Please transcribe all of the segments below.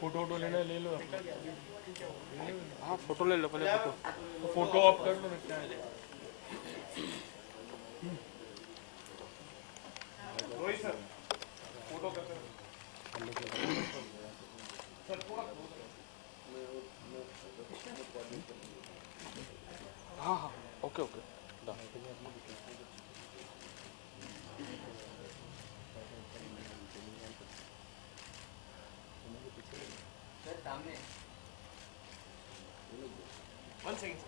Photo वोटो लेना है, ले लो। हाँ फोटो ले लो पहले फोटो। फोटो ऑफ कर लो क्या है। रोहित सर फोटो कर सर थोड़ा। हाँ हाँ ओके ओके वन सेकंड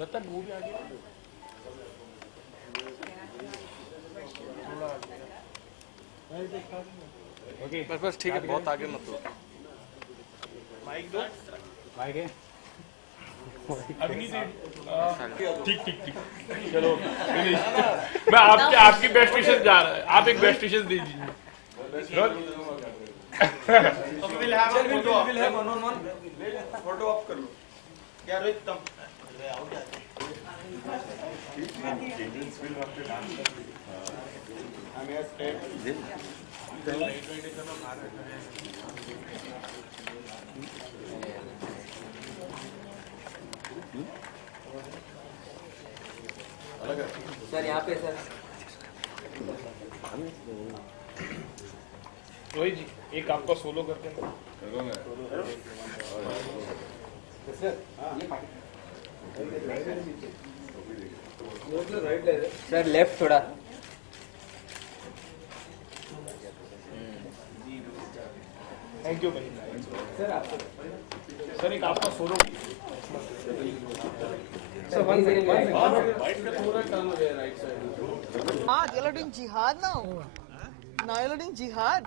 रतन वो भी आ गया ओके बस ठीक है बहुत आगे मत लो। माइक दो माइक है अग्नि जी ठीक ठीक ठीक चलो मैं आपकी बेस्ट विशेस जा रहा है आप एक बेस्ट विशेस दीजिए फोटो ऑफ कर लो क्या रोहित तुम सर यहाँ पे सर रोहित जी एक आपका सोलो करते हैं सर लेफ्ट थोड़ा थैंक यू भाई सर एक आपका solo Ah, you're doing jihad now. Now you're doing jihad.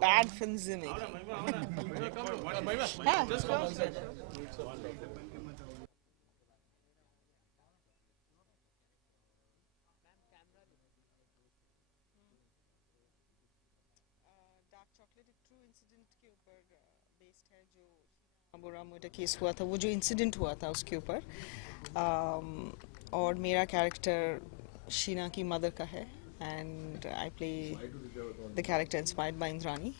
Bad films in it. Dark chocolate एक ट्रू इंसिडेंट के ऊपर बेस्ड है जो बोरा मोटा केस हुआ था वो जो इंसिडेंट हुआ था उसके ऊपर और मेरा कैरेक्टर शीना की मदर का है and I play the character inspired by Indrani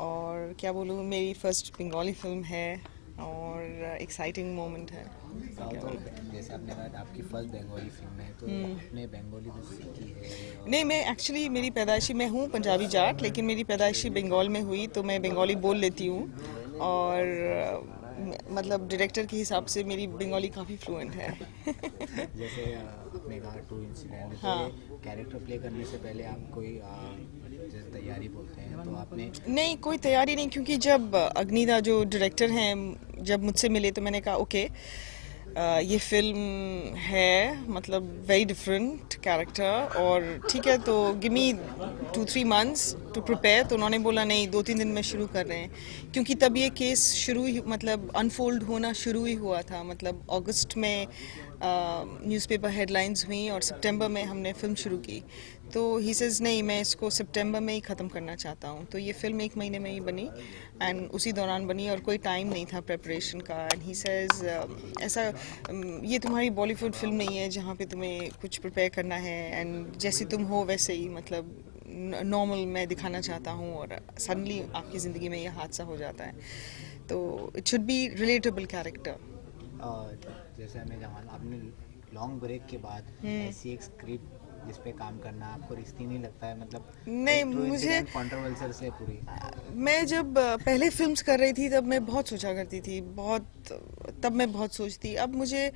और क्या बोलूँ मेरी फर्स्ट बंगाली फिल्म है और एक्साइटिंग मोमेंट है। जैसे आपने कहा आपकी फर्स्ट बंगाली फिल्म है तो आपने बंगाली में सीखी है? नहीं मैं एक्चुअली मेरी पैदाइशी मैं हूँ पंजाबी जाट लेकिन मेरी पैदाइशी बंगाल में हुई तो मैं बंगाली बोल लेती हूँ और मतलब डायरेक्टर के हिसाब से मेरी बंगाली काफ़ी फ्लुएंट है। जैसे आपने कहा ट्रू इंसिडेंट हाँ। कैरेक्टर प्ले करने से पहले आप कोई जैसे तैयारी बोलते हैं तो आपने? नहीं कोई तैयारी नहीं क्योंकि जब अग्निदा जो डायरेक्टर हैं जब मुझसे मिले तो मैंने कहा ओके ये फिल्म है मतलब वेरी डिफरेंट कैरेक्टर और ठीक है तो give me 2-3 months to prepare तो उन्होंने बोला नहीं 2-3 दिन में शुरू कर रहे हैं क्योंकि तब ये केस शुरू ही मतलब अनफोल्ड होना शुरू ही हुआ था मतलब अगस्त में न्यूज़पेपर हेडलाइंस हुई और सितंबर में हमने फिल्म शुरू की तो ही सेज नहीं मैं इसको सितंबर में ही ख़त्म करना चाहता हूँ तो ये फिल्म 1 महीने में ही बनी एंड उसी दौरान बनी और कोई टाइम नहीं था प्रेपरेशन का एंड ही सेज ऐसा ये तुम्हारी बॉलीवुड फिल्म नहीं है जहाँ पे तुम्हें कुछ प्रिपेयर करना है एंड जैसे तुम हो वैसे ही मतलब नॉर्मल मैं दिखाना चाहता हूँ और सडनली आपकी ज़िंदगी में ये हादसा हो जाता है तो it should be relatable character. जैसे हमें जवान आपने लॉन्ग ब्रेक के बाद ऐसी एक स्क्रिप्ट जिस पे काम करना आपको रिस्की नहीं लगता है मतलब? नहीं मुझे कंट्रोवर्शियल से पूरी मैं जब पहले फिल्म्स कर रही थी तब मैं बहुत सोचा करती थी तब मैं बहुत सोचती अब मुझे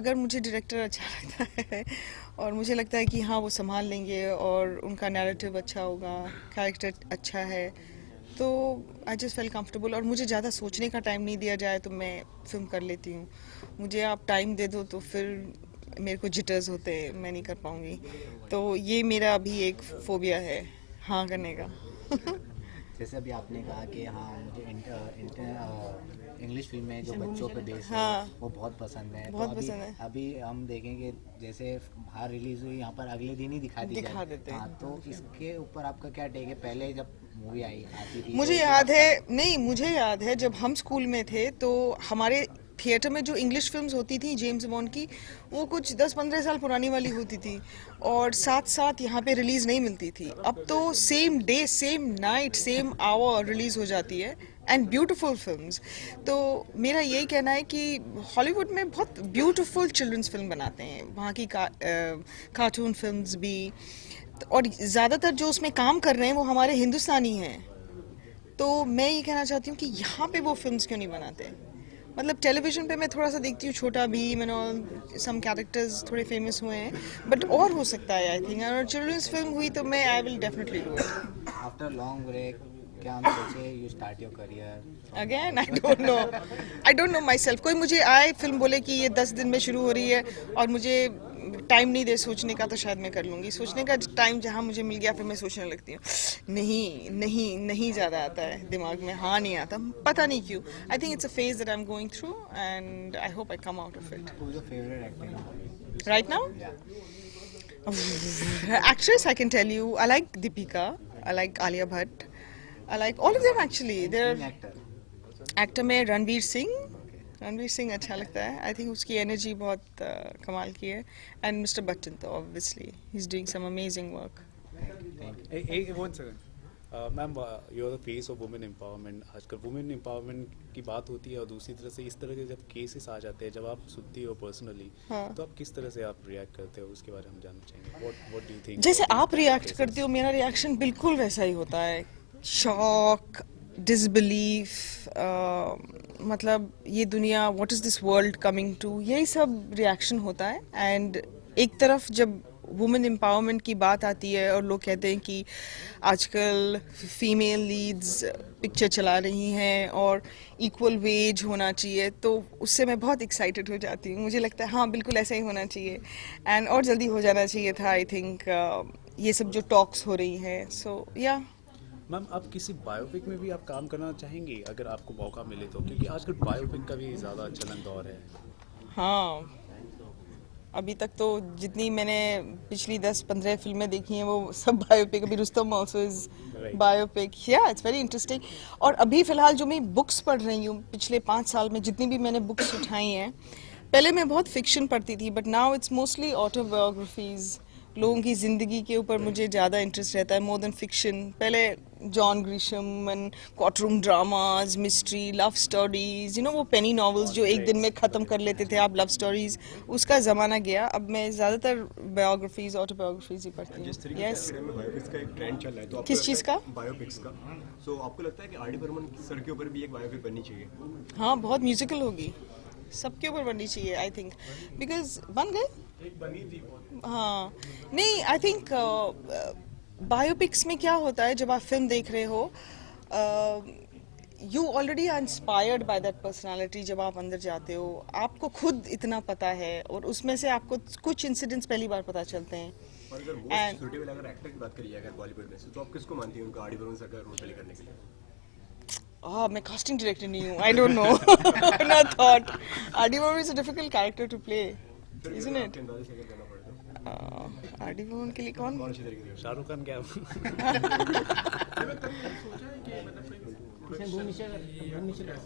अगर मुझे डायरेक्टर अच्छा लगता है और मुझे लगता है कि हाँ वो संभाल लेंगे और उनका नैरेटिव अच्छा होगा कैरेक्टर अच्छा है तो आई जस्ट फेल कंफर्टेबल और मुझे ज़्यादा सोचने का टाइम नहीं दिया जाए तो मैं फिल्म कर लेती हूँ मुझे आप टाइम दे दो तो फिर मेरे को जिटर्स होते हैं मैं नहीं कर पाऊँगी तो ये मेरा अभी एक फोबिया है हाँ करने का। जैसे अभी आपने कहा कि हाँ मुझे इंग्लिश फिल्म में जो बच्चों पे बेस है हाँ। वो बहुत पसंद है। बहुत तो अभी पसंद है। अभी हम देखेंगे जैसे बाहर रिलीज हुई यहाँ पर अगले दिन ही दिखा दिखा देते हैं। हाँ, तो इसके ऊपर आपका क्या टेक है? पहले जब मूवी आती थी मुझे तो याद है, नहीं मुझे याद है जब हम स्कूल में थे तो हमारे थिएटर में जो इंग्लिश फिल्म्स होती थी जेम्स बॉन्ड की, वो कुछ 10-15 साल पुरानी वाली होती थी और साथ साथ यहाँ पे रिलीज नहीं मिलती थी। अब तो same day, same night, same hour release हो जाती है एंड ब्यूटीफुल फिल्म्स। तो मेरा यही कहना है कि हॉलीवुड में बहुत ब्यूटीफुल चिल्ड्रंस फिल्म बनाते हैं, वहाँ की कार्टून फिल्म्स भी, और ज़्यादातर जो उसमें काम कर रहे हैं वो हमारे हिंदुस्तानी हैं। तो मैं ये कहना चाहती हूँ कि यहाँ पे वो फिल्म्स क्यों नहीं बनाते। मतलब टेलीविजन पे मैं थोड़ा सा देखती हूँ, Chhota Bheem and all, some characters थोड़े फेमस हुए हैं, बट और हो सकता है आई थिंक। और चिल्ड्रंस फिल्म हुई तो मैं I will definitely do it. After long break क्या हम सोचे you start your career again I don't know myself. कोई मुझे आए फिल्म बोले कि ये 10 दिन में शुरू हो रही है और मुझे टाइम नहीं दे सोचने का, तो शायद मैं कर लूँगी। सोचने का टाइम जहाँ मुझे मिल गया फिर मैं सोचने लगती हूँ। नहीं ज़्यादा आता है दिमाग में, हाँ नहीं आता, पता नहीं क्यों। I think it's a phase that I am going through and I hope I come out of it. Who's your favorite actor now? Right now? Yeah. Actress, I can tell you, I like Deepika, I like Alia Bhatt, I like all of them actually. They're Leading actor. Actor में रणवीर सिंह अच्छा लगता है। I think उसकी energy बहुत कमाल की है। And mister Bachchan तो obviously he is doing some amazing work. One second. Ma'am, you are the face of women empowerment. आजकल वुमेन एम्पावरमेंट की बात होती है और दूसरी तरफ से इस तरह के जब केसेस आ जाते हैं, जब आप सुनती हो पर्सनली, तो आप किस तरह से आप रिएक्ट करते हो, उसके बारे में हम जानना चाहेंगे। What do you think? जैसे आप रिएक्ट करते हो, मेरा रिएक्शन बिल्कुल वैसा ही होता है। शॉक, डिसबिलीफ, मतलब ये दुनिया, what is this world coming to, यही सब रिएक्शन होता है। एंड एक तरफ जब वुमेन एम्पावरमेंट की बात आती है और लोग कहते हैं कि आजकल फीमेल लीड्स पिक्चर चला रही हैं और इक्वल वेज होना चाहिए, तो उससे मैं बहुत एक्साइटेड हो जाती हूँ। मुझे लगता है हाँ बिल्कुल ऐसा ही होना चाहिए एंड और जल्दी हो जाना चाहिए था। आई थिंक ये सब जो टॉक्स हो रही हैं, सो या। मैम, आप किसी बायोपिक में भी आप काम करना चाहेंगी अगर आपको मौका मिले तो? क्योंकि आजकल बायोपिक का भी ज़्यादा चलन दौर है। हाँ, अभी तक तो जितनी मैंने पिछली 10-15 फिल्में देखी हैं वो सब बायोपिक। अभी रुस्तम ऑल्सो इज बायोपिक। या इट्स वेरी इंटरेस्टिंग। और अभी फ़िलहाल जो मैं बुक्स पढ़ रही हूँ, पिछले 5 साल में जितनी भी मैंने बुक्स उठाई हैं, पहले मैं बहुत फिक्शन पढ़ती थी, but now it's mostly autobiographies. लोगों की ज़िंदगी के ऊपर मुझे ज़्यादा इंटरेस्ट रहता है, मोर देन फिक्शन। पहले John Grisham and courtroom dramas, mystery, love stories, वो पेनी नॉवेल्स जो एक दिन में ख़त्म कर लेते थे आप, लव स्टोरीज, उसका ज़माना गया। अब मैं ज़्यादातर बायोग्राफीज, ऑटोबायोग्राफीज ही पढ़ती हूँ। यस। बायोपिक्स का एक ट्रेंड चल रहा है, तो किस चीज़ का? बायोपिक्स का। सो आपको लगता है कि आर डी बर्मन सर के ऊपर भी एक बायोपिक बननी चाहिए? हाँ, बहुत म्यूजिकल होगी, सबके ऊपर बननी चाहिए आई थिंक, बिकॉज बन गए। हाँ, नहीं आई थिंक बायोपिक्स में क्या होता है, जब आप फिल्म देख रहे हो, you already are inspired by that personality. जब आप अंदर जाते हो आपको खुद इतना पता है और उसमें से आपको कुछ इंसिडेंट्स पहली बार पता चलते हैं। और अगर मोस्ट सूटेबल अगर एक्टर की बात करिए अगर बॉलीवुड में से, तो आप किसको मानती हैं उनका आर डी बर्मन सर का रोल प्ले करने के लिए? मैं कास्टिंग डायरेक्टर नहीं हूँ, I don't know. Not thought. R D. Burman is a difficult character to play, isn't it? R D. Burman के लिए कौन? शाहरुख खान क्या?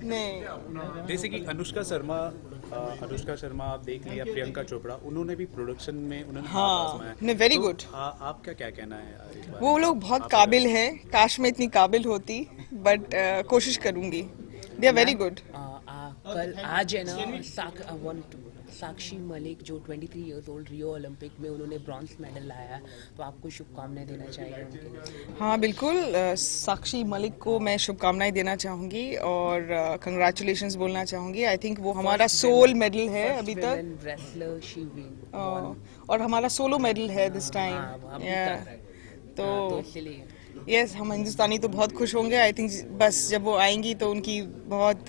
नहीं, जैसे कि अनुष्का शर्मा आप देख लिया, प्रियंका चोपड़ा, उन्होंने भी प्रोडक्शन में उन्होंने हाथ आजमाया। नहीं, वेरी गुड। आपका क्या कहना है इस बारे वो लोग बहुत काबिल हैं, काश मैं इतनी काबिल होती, बट कोशिश करूंगी। They are very good. कल आज है ना, साक्षी मलिक जो 23 इयर्स ओल्ड, रियो ओलंपिक में उन्होंने ब्रॉन्ज मेडल लाया, तो आपको शुभकामनाएं देना चाहिए उनके लिए? हाँ बिल्कुल, साक्षी मलिक को मैं शुभकामनाएं देना चाहूँगी और कंग्रेचुलेशंस बोलना चाहूँगी। आई थिंक वो हमारा सोल मेडल है अभी तक, रेसलर शी और हमारा सोलो मेडल है दिस टाइम। तो यस, हम हिंदुस्तानी तो बहुत खुश होंगे। आई थिंक बस जब वो आएंगी तो उनकी बहुत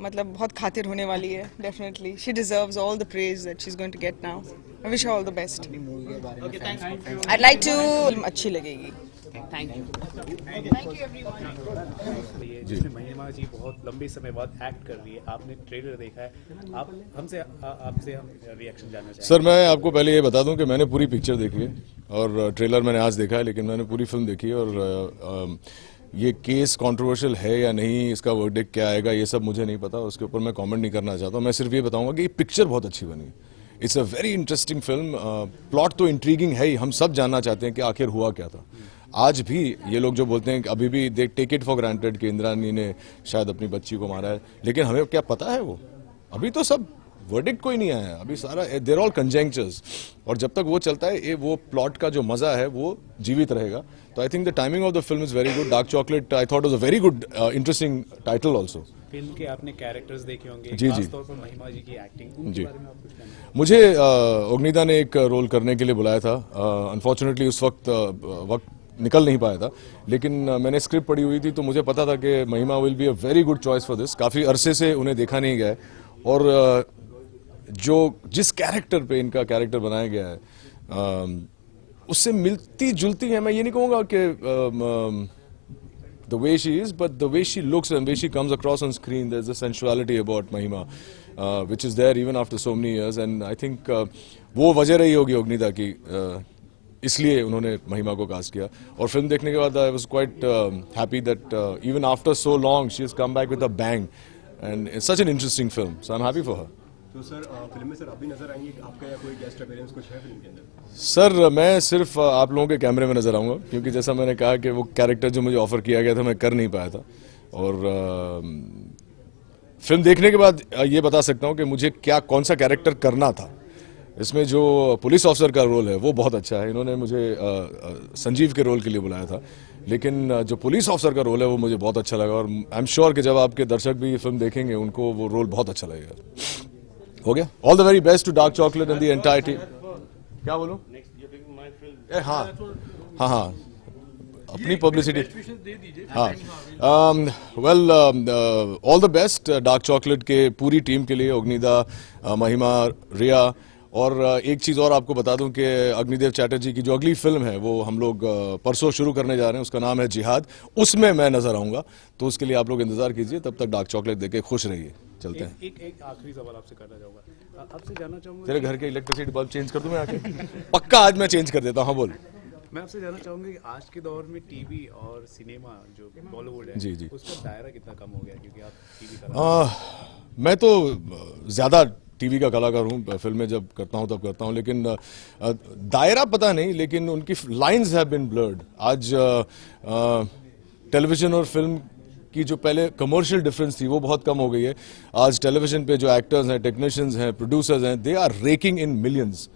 मतलब बहुत खातिर होने वाली है। Definitely she deserves all the praise that she is going to get now. I wish her all the best. Movie के बारे में I'd like to अच्छी लगेगी। Thank you. ये जिसमें महिमा जी बहुत लंबे समय बाद एक्ट कर रही है, आपने ट्रेलर देखा है, आप हमसे आपसे हम रिएक्शन जानना चाहेंगे। सर मैं आपको पहले ये बता दूं कि मैंने पूरी पिक्चर देखी है और ट्रेलर मैंने आज देखा है, लेकिन मैंने पूरी फिल्म देखी है और ये केस कंट्रोवर्शियल है या नहीं, इसका वर्डिक्ट क्या आएगा, ये सब मुझे नहीं पता, उसके ऊपर मैं कमेंट नहीं करना चाहता हूँ। मैं सिर्फ ये बताऊंगा कि ये पिक्चर बहुत अच्छी बनी है। It's a very interesting film. Plot तो इंट्रीगिंग है ही, हम सब जानना चाहते हैं कि आखिर हुआ क्या था। आज भी ये लोग जो बोलते हैं कि अभी भी they take it for granted कि इंदिरानी ने शायद अपनी बच्ची को मारा है, लेकिन हमें क्या पता है वो? अभी तो सब वर्डिक्ट कोई नहीं आया है, अभी सारा देयर ऑल कंजेंक्चर्स, और जब तक वो चलता है ये वो प्लॉट का जो मजा है वो जीवित रहेगा। तो I think the timing of the film is very good. Dark chocolate I thought was a very good interesting title also. Film के आपने कैरेक्टर्स देखे होंगे, जी, खास जी। तौर पर महिमा जी की एक्टिंग, उनके जी। बारे में आप कुछ कहना चाहेंगे? मुझे अग्निदा ने एक रोल करने के लिए बुलाया था। अनफॉर्चुनेटली उस वक्त निकल नहीं पाया था, लेकिन मैंने स्क्रिप्ट पढ़ी हुई थी तो मुझे पता था कि महिमा will be a very good choice for this. काफ़ी अरसे से उन्हें देखा नहीं गया है और जो जिस कैरेक्टर पे इनका कैरेक्टर बनाया गया है उससे मिलती जुलती है। मैं ये नहीं कहूँगा कि the way she is, but the way she looks and the way she comes across on screen, there's a sensuality about Mahima, which is there even after so many years, and I think वो वजह रही होगी अग्निदा की, इसलिए उन्होंने महिमा को cast किया। और फिल्म देखने के बाद I was quite happy that even after so long she has come back with a bang, and it's such an interesting film, so I'm happy for her. तो सर फिल्म में sir अभी नजर आएंगे आपका या कोई गेस्ट अपीयरेंस कुछ है फिल्म के अंदर? सर मैं सिर्फ आप लोगों के कैमरे में नजर आऊंगा, क्योंकि जैसा मैंने कहा कि वो कैरेक्टर जो मुझे ऑफर किया गया था मैं कर नहीं पाया था, और फिल्म देखने के बाद ये बता सकता हूँ कि मुझे क्या कौन सा कैरेक्टर करना था। इसमें जो पुलिस ऑफिसर का रोल है वो बहुत अच्छा है। इन्होंने मुझे संजीव के रोल के लिए बुलाया था, लेकिन जो पुलिस ऑफिसर का रोल है वो मुझे बहुत अच्छा लगा, और आई एम श्योर कि जब आपके दर्शक भी ये फिल्म देखेंगे उनको वो रोल बहुत अच्छा लगेगा। हो गया। All the very best to Dark Chocolate and the entire team. क्या बोलूं? हाँ हाँ हाँ, अपनी पब्लिसिटी। हाँ, well all the best Dark Chocolate के पूरी टीम के लिए, अग्निदा, महिमा, रिया। और एक चीज़ और आपको बता दूं कि अग्निदेव चैटर्जी की जो अगली फिल्म है वो हम लोग परसों शुरू करने जा रहे हैं, उसका नाम है जिहाद। उसमें मैं नजर आऊंगा, तो उसके लिए आप लोग इंतजार कीजिए। तब तक डार्क चॉकलेट देके खुश रहिए। चलते हैं। एक आखिरी सवाल आपसे करना चाहूँगा, आपसे जानना चाहूँगा तेरे घर के इलेक्ट्रिसिटी बल्ब चेंज कर दूं मैं आके? पक्का आज मैं चेंज कर देता हूँ। हाँ बोल। मैं आपसे जानना चाहूँगा कि आज के दौर में टीवी और सिनेमा जो बॉलीवुड है, जी, जी। उसका दायरा कितना कम हो गया, क्योंकि आप टीवी का मैं तो ज़्यादा टीवी का कलाकार हूँ, फिल्में जब करता हूँ तब करता हूँ, लेकिन दायरा पता नहीं, लेकिन उनकी लाइंस हैव बीन ब्लर्ड। आज टेलीविज़न और फिल्म की जो पहले कमर्शियल डिफरेंस थी वो बहुत कम हो गई है। आज टेलीविज़न पे जो एक्टर्स हैं, टेक्नीशियंस हैं, प्रोड्यूसर्स हैं, they are raking in millions.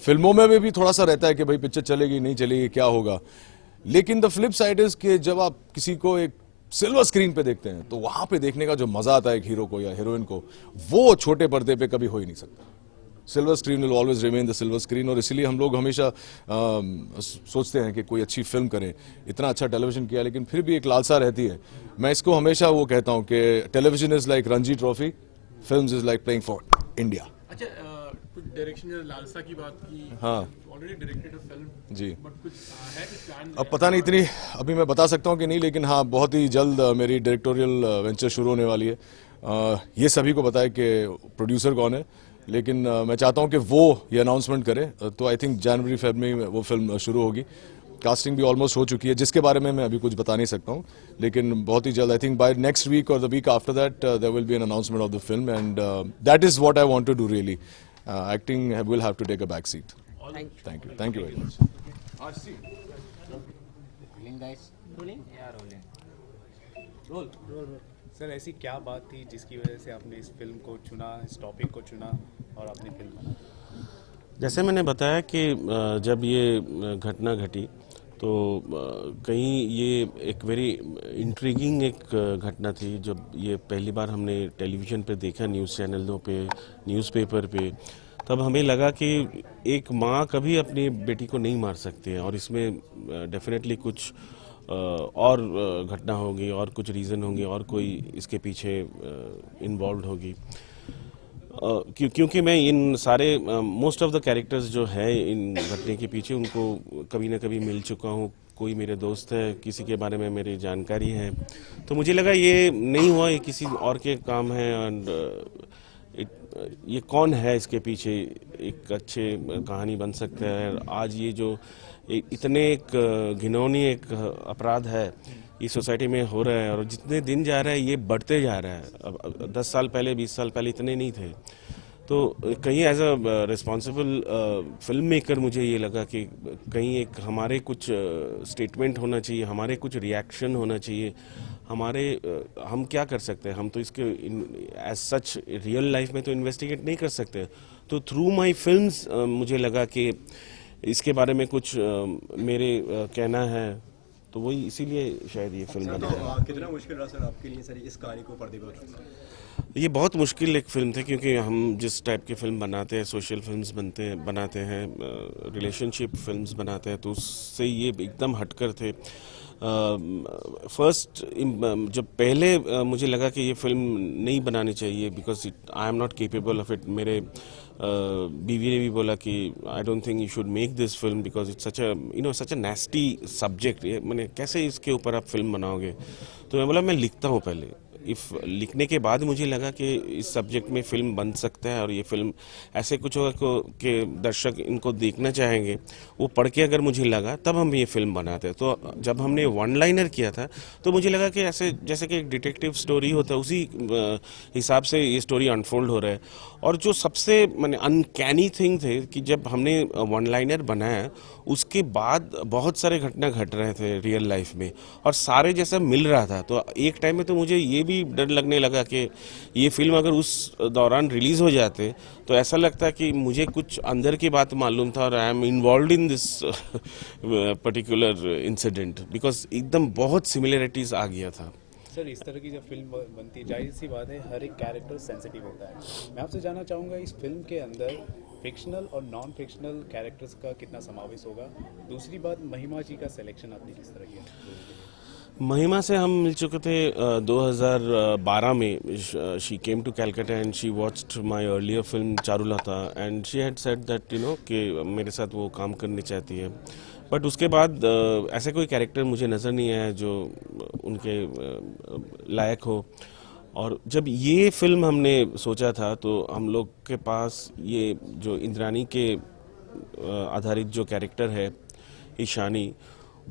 फिल्मों में भी थोड़ा सा रहता है कि भाई पिक्चर चलेगी नहीं चलेगी क्या होगा, लेकिन द फ्लिप साइड इज कि जब आप किसी को एक सिल्वर स्क्रीन पे देखते हैं तो वहां पे देखने का जो मजा आता है एक हीरो को या हीरोइन को, वो छोटे पर्दे पे कभी हो ही नहीं सकता। Silver screen will always remain the silver screen, और इसीलिए हम लोग हमेशा सोचते हैं कि कोई अच्छी फिल्म करें। इतना अच्छा टेलीविजन किया, लेकिन फिर भी एक लालसा रहती है। मैं इसको हमेशा वो कहता हूं कि television is like Ranji Trophy, films is like playing for India. अच्छा, कुछ डायरेक्शन लालसा की बात की। हाँ ऑलरेडी डायरेक्टेड अ फिल्म जी। बट कुछ है कुछ प्लान? अब पता नहीं इतनी अभी मैं बता सकता हूं कि नहीं, लेकिन हाँ बहुत ही जल्द मेरी डायरेक्टोरियल वेंचर शुरू होने वाली है। ये सभी को पता है कि प्रोड्यूसर कौन है, लेकिन मैं चाहता हूं कि वो ये अनाउंसमेंट करे। तो आई थिंक जनवरी फरवरी में वो फिल्म शुरू होगी। कास्टिंग भी ऑलमोस्ट हो चुकी है, जिसके बारे में मैं अभी कुछ बता नहीं सकता हूं, लेकिन बहुत ही जल्द, I think by next week or the week after that there will be an announcement of the film, and that is what I want to do really. Acting will have to take a back seat. Thank you very much. Rolling, guys. Yeah, rolling. Sir ऐसी क्या बात थी जिसकी वजह से आपने इस film को चुना, इस टॉपिक को चुना और आपने फिल्म बनाई? जैसे मैंने बताया कि जब ये घटना घटी तो कहीं ये एक वेरी इंट्रीगिंग एक घटना थी। जब ये पहली बार हमने टेलीविज़न पे देखा, न्यूज़ चैनलों पे, न्यूज़पेपर पे, तब हमें लगा कि एक माँ कभी अपनी बेटी को नहीं मार सकती है, और इसमें डेफिनेटली कुछ और घटना होगी और कुछ रीज़न होंगे और कोई इसके पीछे इन्वॉल्व होगी। क्योंकि मैं इन सारे मोस्ट ऑफ द कैरेक्टर्स जो है इन घटने के पीछे उनको कभी ना कभी मिल चुका हूँ, कोई मेरे दोस्त है, किसी के बारे में मेरी जानकारी है, तो मुझे लगा ये नहीं हुआ, ये किसी और के काम है। और ये कौन है इसके पीछे, एक अच्छे कहानी बन सकता है। आज ये जो इतने एक घिनौनी एक अपराध है ये सोसाइटी में हो रहा है, और जितने दिन जा रहा है ये बढ़ते जा रहा है। अब 10 साल पहले 20 साल पहले इतने नहीं थे। तो कहीं as a responsible film maker मुझे ये लगा कि कहीं एक हमारे कुछ स्टेटमेंट होना चाहिए, हमारे कुछ रिएक्शन होना चाहिए, हमारे हम क्या कर सकते हैं। हम तो इसके एज सच रियल लाइफ में तो इन्वेस्टिगेट नहीं कर सकते। तो थ्रू माय फिल्म्स मुझे लगा कि इसके बारे में कुछ मेरे कहना है, तो वही इसीलिए शायद ये फिल्म बनी है। कितना मुश्किल रहा सर आपके लिए सर इस कहानी को पर्दे पर उतारना? ये बहुत मुश्किल एक फिल्म थी, क्योंकि हम जिस टाइप की फिल्म बनाते हैं, सोशल फिल्म्स बनाते हैं, रिलेशनशिप फिल्म्स बनाते हैं, तो उससे ये एकदम हटकर थे। फर्स्ट जब पहले मुझे लगा कि ये फिल्म नहीं बनानी चाहिए because I am not capable of it. मेरे बीवी ने भी बोला कि I don't think you should make this film because it's such a नेस्टी subject. मैंने कैसे इसके ऊपर आप फिल्म बनाओगे? तो मैं बोला मैं लिखता हूँ पहले। लिखने के बाद मुझे लगा कि इस सब्जेक्ट में फिल्म बन सकता है, और ये फिल्म ऐसे कुछ होगा कि दर्शक इनको देखना चाहेंगे। वो पढ़ के अगर मुझे लगा तब हम ये फिल्म बनाते हैं। तो जब हमने वन लाइनर किया था तो मुझे लगा कि ऐसे जैसे कि एक डिटेक्टिव स्टोरी होता है, उसी हिसाब से ये स्टोरी अनफोल्ड हो रहा है। और जो सबसे माने अनकैनी थिंग थे कि जब हमने वन लाइनर बनाया उसके बाद बहुत सारे घटना घट रहे थे रियल लाइफ में, और सारे जैसा मिल रहा था। तो एक टाइम में तो मुझे ये भी डर लगने लगा कि ये फिल्म अगर उस दौरान रिलीज हो जाते तो ऐसा लगता कि मुझे कुछ अंदर की बात मालूम था और I am involve in this particular incident, because एकदम बहुत सिमिलरिटीज आ गया था। सर इस तरह की जब फिल्म बनती है, जाहिर सी बात है हर एक कैरेक्टर सेंसिटिव होता है। मैं आपसे जानना चाहूँगा इस फिल्म के अंदर फिक्शनल और नॉन फिक्शनल कैरेक्टर्स का कितना समावेश होगा? दूसरी बात, महिमा जी का सिलेक्शन आपने किस तरह किया? महिमा से हम मिल चुके थे 2012 में। She came to Calcutta and she watched my earlier film Charulata and she had said that कि मेरे साथ वो काम करनी चाहती है। बट उसके बाद ऐसे कोई कैरेक्टर मुझे नज़र नहीं आया जो उनके लायक हो। और जब ये फिल्म हमने सोचा था तो हम लोग के पास ये जो इंद्रानी के आधारित जो कैरेक्टर है ईशानी,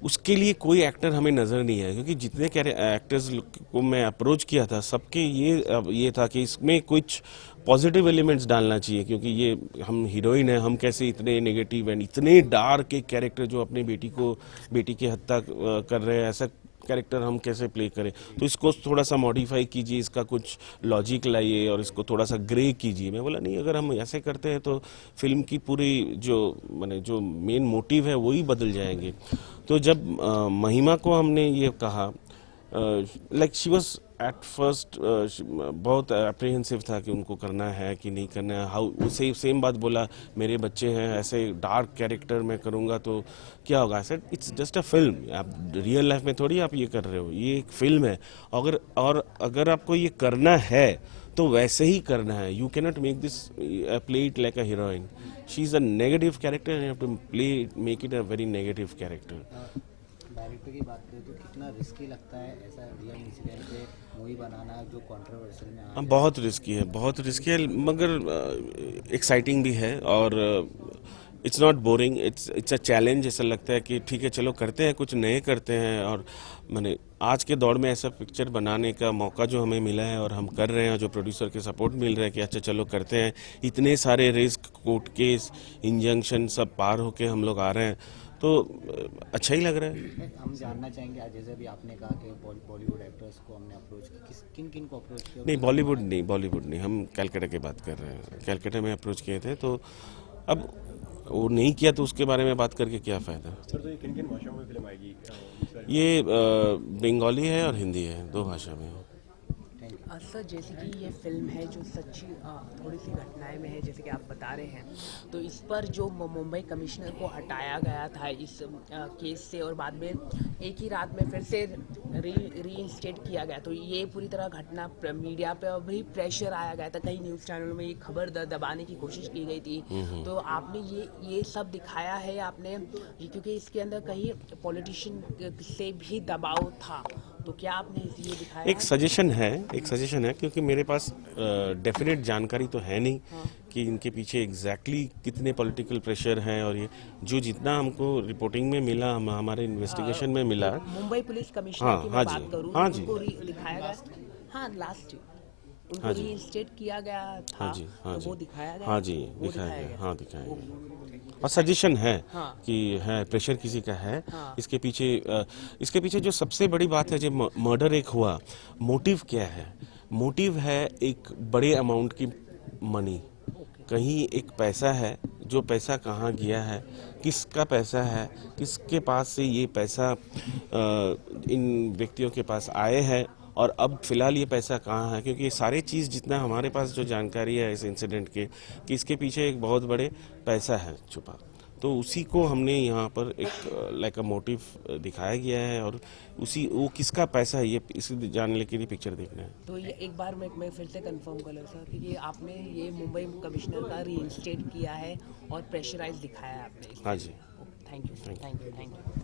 उसके लिए कोई एक्टर हमें नज़र नहीं आया, क्योंकि जितने एक्टर्स को मैं अप्रोच किया था सबके ये था कि इसमें कुछ पॉजिटिव एलिमेंट्स डालना चाहिए, क्योंकि ये हम हीरोइन है, हम कैसे इतने नेगेटिव एंड इतने डार्क एक कैरेक्टर जो अपने बेटी की हत्या कर रहे हैं, ऐसा कैरेक्टर हम कैसे प्ले करें। तो इसको थोड़ा सा मॉडिफाई कीजिए, इसका कुछ लॉजिक लाइए और इसको थोड़ा सा ग्रे कीजिए। मैं बोला नहीं, अगर हम ऐसे करते हैं तो फिल्म की पूरी जो मेन मोटिव है वही बदल जाएंगे। तो जब महिमा को हमने ये कहा, like she was at first बहुत अप्रीहेंसिव था कि उनको करना है कि नहीं करना है। हाउ सेम बात बोला, मेरे बच्चे हैं, ऐसे डार्क कैरेक्टर मैं करूँगा तो क्या होगा? I said it's just a film, आप रियल लाइफ में थोड़ी आप ये कर रहे हो, ये एक फिल्म है। अगर आपको ये करना है तो वैसे ही करना है। You cannot make this play it like a heroine. She is a negative character and you have to make it a very negative character. Director की बात करें तो कितना रिस्की लगता है ऐसा रियल इंसिडेंट पे मूवी बनाना जो कंट्रोवर्शियल में आ बहुत रिस्की है, बहुत रिस्की है, मगर एक्साइटिंग भी है। और it's not boring, it's a challenge. ऐसा लगता है कि ठीक है चलो करते हैं, कुछ नए करते हैं। और मैंने आज के दौर में ऐसा पिक्चर बनाने का मौका जो हमें मिला है और हम कर रहे हैं, जो प्रोड्यूसर के सपोर्ट मिल रहा है कि अच्छा चलो करते हैं, इतने सारे रिस्क, कोर्ट केस, इंजंक्शन सब पार होके हम लोग आ रहे हैं, तो अच्छा ही लग रहा है। हम जानना चाहेंगे आज जैसे भी आपने कहा कि बॉलीवुड एक्टर्स को हमने अप्रोच किया, किन को अप्रोच किया? नहीं, बॉलीवुड नहीं, हम कैलकाटा की बात कर रहे हैं। कैलकाटा में अप्रोच किए थे, तो अब वो नहीं किया तो उसके बारे में बात करके क्या फ़ायदा। सर तो ये किन किन भाषाओं में फिल्म आएगी? ये बंगाली है और हिंदी है, 2 भाषा में। सर जैसे कि ये फिल्म है जो सच्ची थोड़ी सी घटनाएं में है, जैसे कि आप बता रहे हैं, तो इस पर जो मुंबई कमिश्नर को हटाया गया था इस केस से और बाद में एक ही रात में फिर से रीइंस्टेट किया गया, तो ये पूरी तरह घटना मीडिया पे भी प्रेशर आया गया था, कई न्यूज़ चैनलों में ये खबर दबाने की कोशिश की गई थी। तो आपने ये सब दिखाया है आपने, क्योंकि इसके अंदर कहीं पॉलिटिशियन से भी दबाव था, तो क्या आपने ये दिखाया? एक सजेशन है क्योंकि मेरे पास डेफिनेट जानकारी तो है नहीं कि इनके पीछे एग्जैक्टली कितने पॉलिटिकल प्रेशर हैं, और ये जो जितना हमको रिपोर्टिंग में मिला, हमारे इन्वेस्टिगेशन में मिला। मुंबई पुलिस कमिश्नर की मैं बात करूं, हाँ जी, उनको दिखाया गया, हाँ लास्ट उनको रीइंस्टेट किया गया था, तो वो दिखाया गया, हाँ जी दिखाया गया, और सजेशन है कि है प्रेशर किसी का है। इसके पीछे जो सबसे बड़ी बात है, जो मर्डर एक हुआ, मोटिव क्या है? मोटिव है एक बड़े अमाउंट की मनी, कहीं एक पैसा है, जो पैसा कहाँ गया है, किसका पैसा है, किसके पास से ये पैसा इन व्यक्तियों के पास आए हैं, और अब फिलहाल ये पैसा कहाँ है, क्योंकि ये सारे चीज़ जितना हमारे पास जो जानकारी है इस इंसिडेंट के, कि इसके पीछे एक बहुत बड़े पैसा है छुपा, तो उसी को हमने यहाँ पर एक लाइक अ मोटिव दिखाया गया है, और वो किसका पैसा है ये इसी जानने के लिए पिक्चर देखना है। तो ये एक बार मैं फिर से कंफर्म कर लूँ सर कि ये आपने ये मुंबई कमिश्नर का रीइंस्टेट किया है और प्रेशराइज दिखाया है आपने। हाँ जी, थैंक यू।